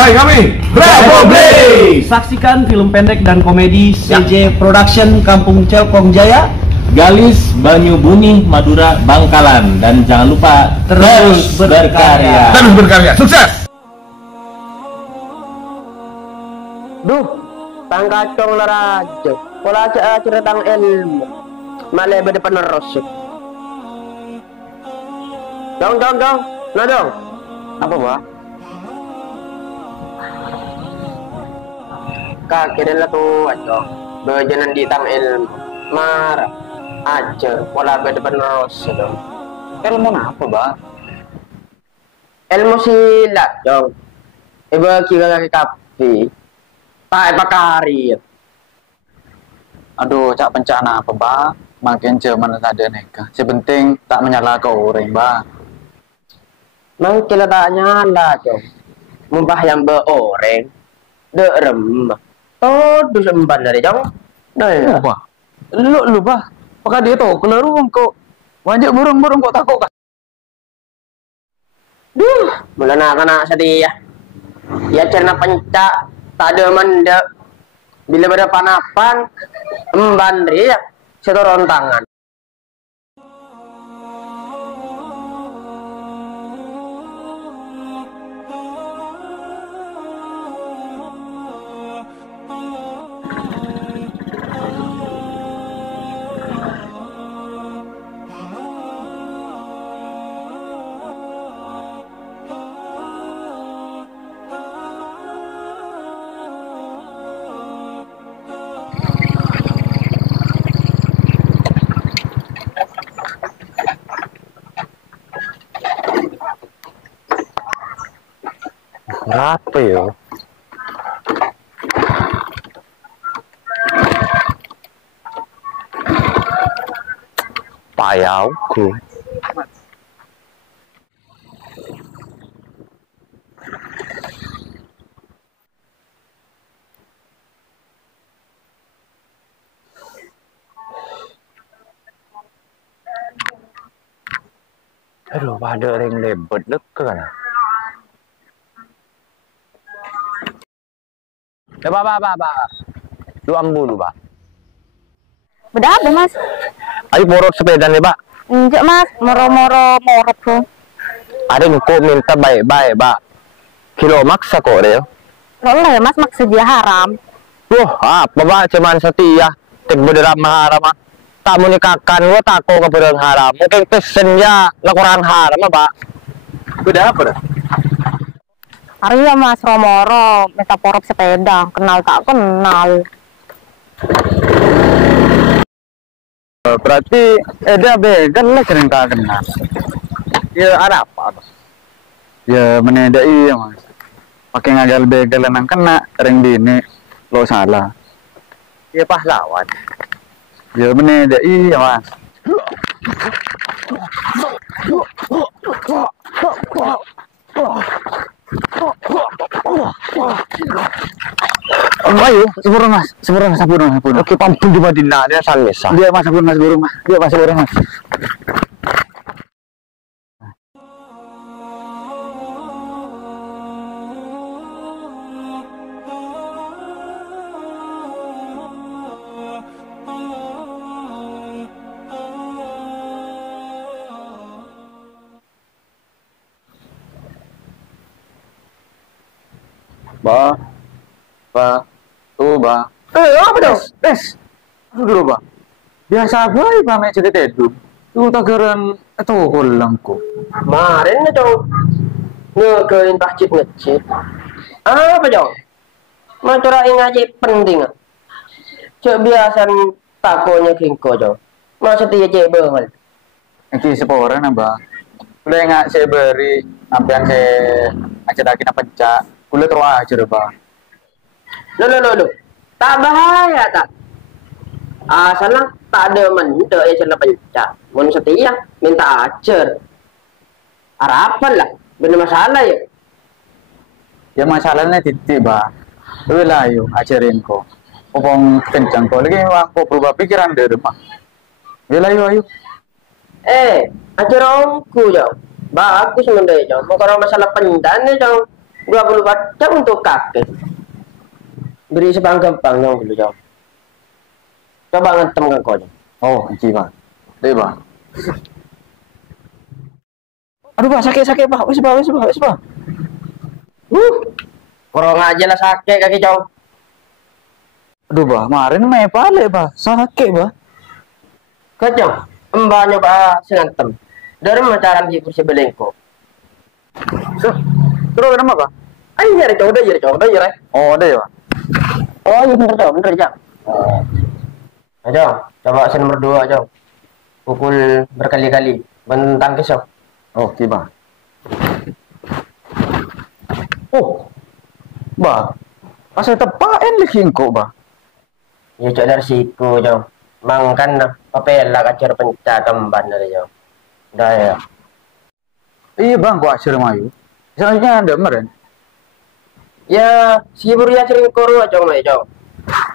Hai kami Republik. Saksikan film pendek dan komedi CJ Production Kampung Celkong Jaya, Galis, Banyu Buni, Madura, Bangkalan. Dan jangan lupa terus berkarya. Terus berkarya. Sukses. Duh, tangkacong larajo. Wala sa ceritang ilmu. Mali ba di penerus? Dong. Nah dong. Apa ba? Kakira tuh aja. Bajanan di tang ilmu. Marah aja. Wala ba di penerus dong. Ilmu apa ba? Ilmu silat dong. Iba kira kaki kapi. Tak pakari. Aduh, cak bencana apa, Mbak? Makin zaman ada neka. Sepenting tak menyala ke orang, Mbak. Mang kila tak nyala, Jong. Mumpah yang beoreng. De rem. Oh, dus emban dari Jong. Nah, Mbak. Lu, Mbak. Pakai dia tuh, keluar kok. Wajib burung-burung kok takut, Kak. Duh, mula nak sedia. Ya cerna pencak. Tak ada mendek. Bila pada panapan, emban dia setoron tangan. Berapa ya? Payauku. Aduh, pada ring lebet kan. Ya, Pak. Doang dulu, Pak. Beda apa, Mas? Ayo borok sepeda nih, Pak. Enggak, Mas. Moro-moro morok tuh. Ada yang kok minta baik-baik, Pak. Kilo maksa kok, deh. Boleh, Mas. Maksa dia haram. Apa, Pak? Cuman setia. Tik beneran haram, Pak. Tak menikahkan, gua takut ke beneran haram. Mungkin pesennya lakukan haram, Pak. Beda apa, dah? Arya, Mas. Romoro. Minta porok sepeda. Kenal tak kenal. Berarti ada begal lah keren tak kenal. Ya ada apa? Ya meneda iya, Mas. Pakai ngagal begal nang kena ring dini lo salah. Ya pahlawan. Ya meneda iya, Mas. Ayo, sepurung Mas, sepurung. Oke, pampun di Madinah, dia salesa. Dia Mas, sepurung Mas. Dia Mas, sepurung Mas. Ba. Apa dong? Des. Aduh, Ba. Biasa bae Ba mek cerita itu. Tuh tagaran itu kolangku. Kemarin na Jong. Ngekein ngecit. Apa Jong? Macura ngaji penting. Cek biasa takonya kingko Jong. Masa dia cek banget. Iki seporan Ba. Udah nggak saya beri ampian saya aja lagi na pencak. Kulit terus aja Ba. Lo. Tak bahaya tak. Asalnya tak ada mendek ya cerna pencak. Mun setia minta ajar. Harapan lah. Bener masalah ya. Ya masalahnya titik Ba. Lu lah yuk ajarin kok. Opong kencang kok lagi aku berubah pikiran deh mah. Ya lah yuk. Ajar omku Jong. Bagus mendek Jong. Mau kalau masalah pendan ya Jong. 24 jam untuk kakek. Beri sebang-gampang dong dulu jauh. Coba ngetem kan kau. Oh, iki Bang. Deh Bang. Aduh Pak, sakit Pak. Wis Pak. Korong aja lah sakit kaki jauh. Aduh Bah, kemarin main balik Bah, sakit Bah. Kacau, mbaknya Pak sengantem. Dari macaran di kursi belengko. Terus kenapa Bah? Ayo nyari coba ya. Oh, deh Bah. Oh iya bener jauh. Ayo, coba aksi nomor 2 aja. Pukul berkali-kali, bentang kisah. Oh, Bah. Oh, Bah. Asal tepain lagi kok Bah. Ya cok dari siku jauh. Mangkan papela kacar pencak kemban dari jauh. Dah ya. Iya Bang, gua asyir mayu. Selanjutnya ada kemarin. Ya, si Buria sering koru aja mah jauh.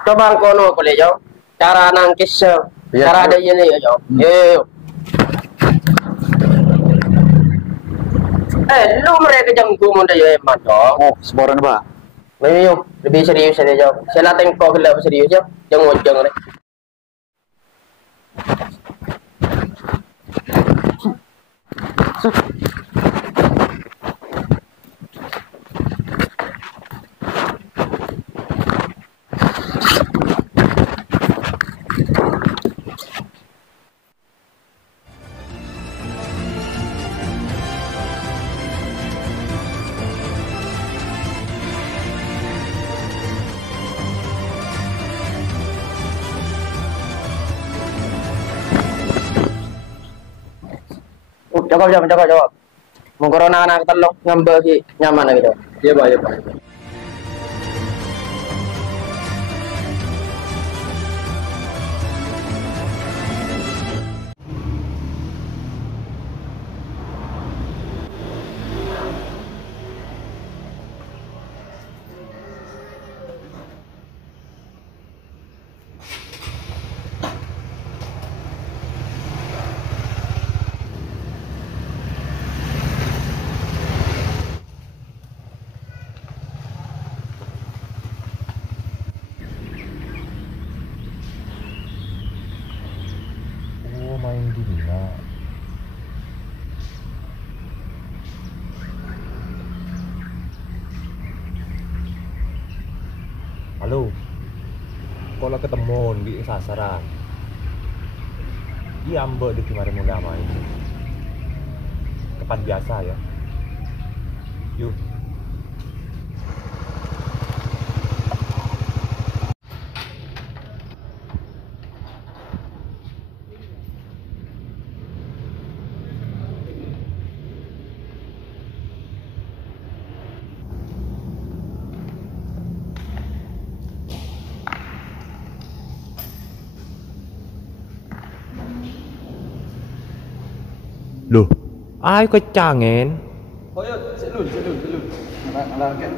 Coba kono boleh jauh. Cara nangkis Iya, cara ada ini ya jauh. Yo. Lu mereka jam gua mau dah ya emak dong. Oh, seboran Bah. Ayo, lebih serius aja jauh. Saya lateng kau gelap serius ya. Jangan ujung deh. Jawab. Mau corona anak telok ngambek ki nyaman lagi jawab. Iya Bah. Main gila. Halo. Kalau ketemu di sasaran. Iya mbak di kemarin udah main. Tempat biasa ya. Yuk. Loh, ai kecangen? Oh ya, selun. Alah, kan.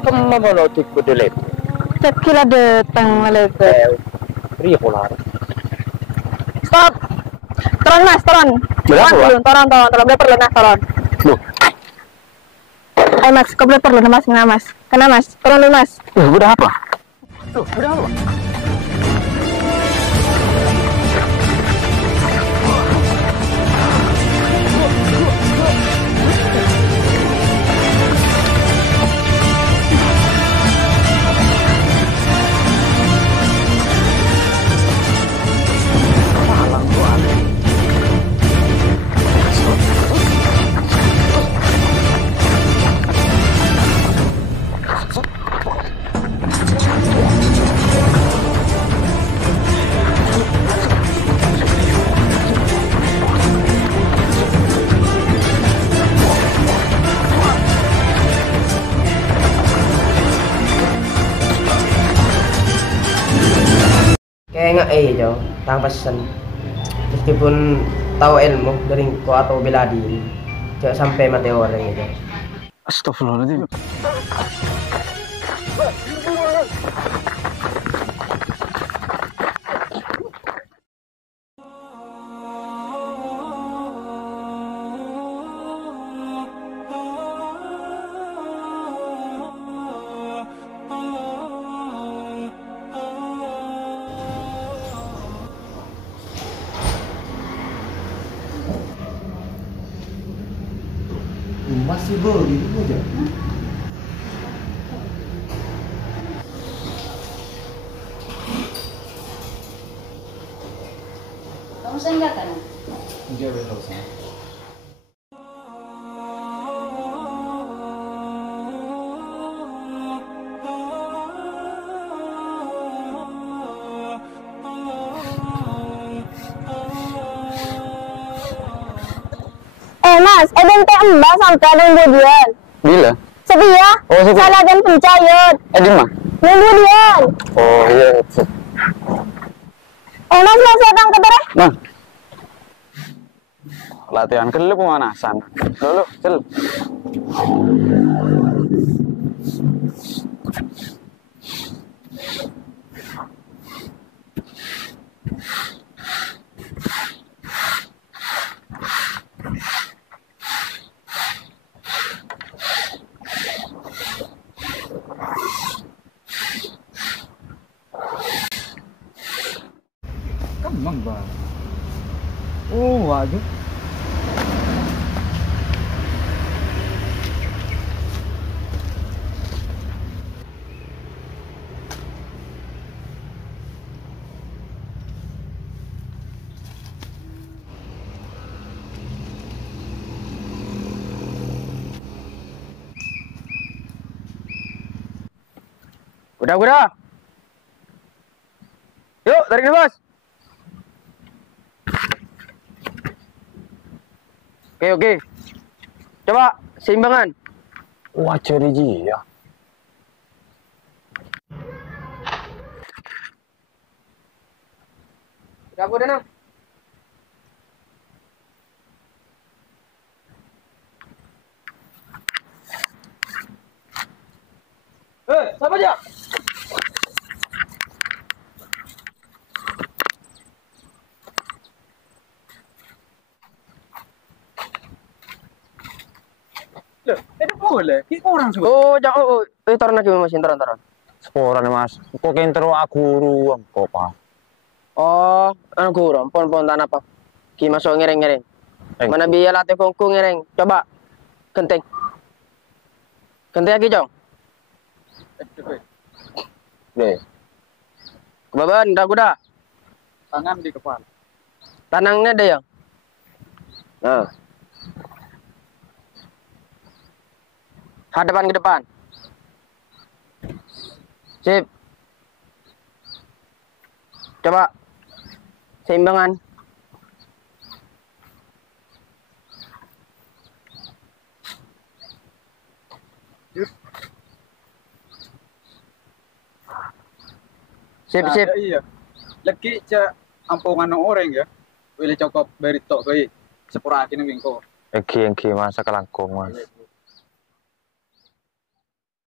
Kamu mau notik bedelet. Cep kila datang level. Ria polar. Stop. Turun mas, turun. Berapa, Pak? Turun. Boleh perlu mas, turun. Loh, Ayo mas, kau boleh perlu mas, kena mas. Turun dulu mas. udah apa? Tuh, udah apa? Kayak nggak jo, tang pesen. Meskipun tahu ilmu dari ko atau bela diri, jangan sampai mati orang itu. Astagfirullahaladzim. Masih begitu aja. Kamu senggak kan? Dia belum sih. Mas, bente mbak sampai kemudian. Bila? Setia, Oh, setia. salah dan pencayut. Di mana? Kemudian. Oh iya. Mas masih datang ke tereh? Nah. Latihan kelip pemanasan. Lalu, cel. Kemang bang. Oh, waduh. Udah. Yuk, tarik nafas. Oke. Coba seimbangan. Wah, ceri ya. Kamu udah nang? Siapa aja? Tidak boleh. Kita orang semua. Oh, jangan. Taruh lagi mas, taruh. Seporan mas. Kok kentero aku ruang kok pak. Oh, anu kurang. Pon tanah apa? Ki masuk ngereng. Mana biaya latih kongkong ngereng. Coba. Kenteng lagi, Jong. Deh. Kebaban, kuda. Tangan di kepala. Tanangnya ada ya? Nah. Hadapan ke depan. Sip. Coba. Seimbangan. Sip. Iya. Lagi cak ampungan orang ya. Boleh cukup berito koi sepura akin mingko. Eki masa kelangkung mas.